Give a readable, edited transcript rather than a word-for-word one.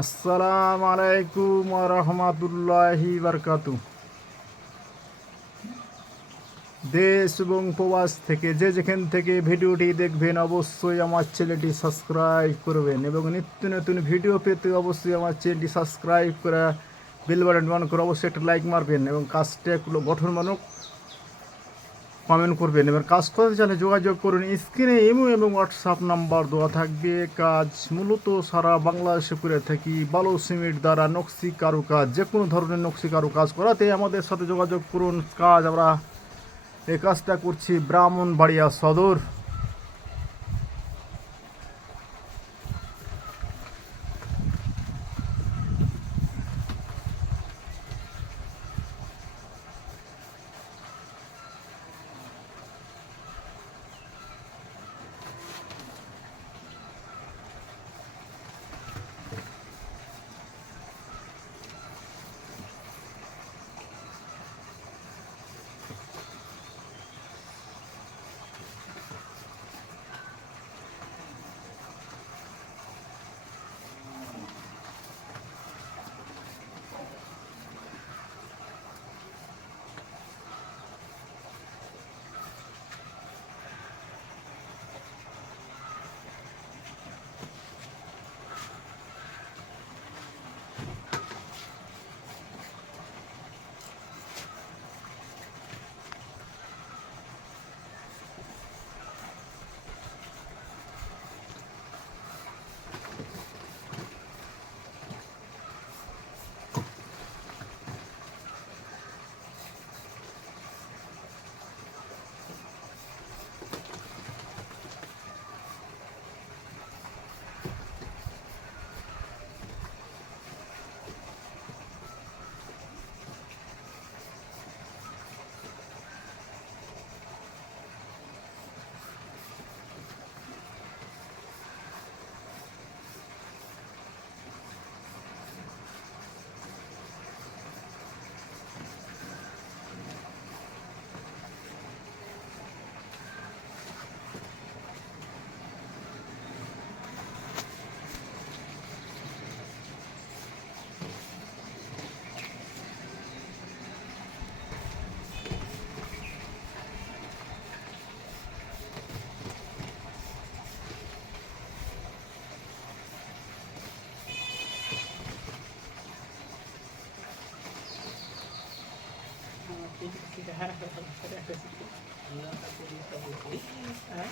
আসসালামু আলাইকুম ওয়া রাহমাতুল্লাহি ওয়া বারাকাতুহু। দেশ এবং প্রবাস থেকে যে যেখান থেকে ভিডিওটি দেখবেন অবশ্যই আমার চ্যানেলটি সাবস্ক্রাইব করবেন এবং নিত্য নতুন ভিডিও পেতে অবশ্যই আমার চ্যানেলটি সাবস্ক্রাইব করে বেল বাটন অন করে অবশ্যই একটা লাইক মারবেন এবং কাজটা একটু গঠনমূলক কমেন্ট করবেন। এবার কাজ করতে চাইলে যোগাযোগ করুন। স্ক্রিনে ইমো এবং হোয়াটসঅ্যাপ নাম্বার দেওয়া থাকবে। কাজ মূলত সারা বাংলাদেশে করে থাকি বালু সিমেন্ট দ্বারা নকশি কারুকাজ, যে কোনো ধরনের নকশি কারুকাজ করাতে আমাদের সাথে যোগাযোগ করুন। কাজ আমরা এই কাজটা করছি ব্রাহ্মণবাড়িয়া সদর। Hah?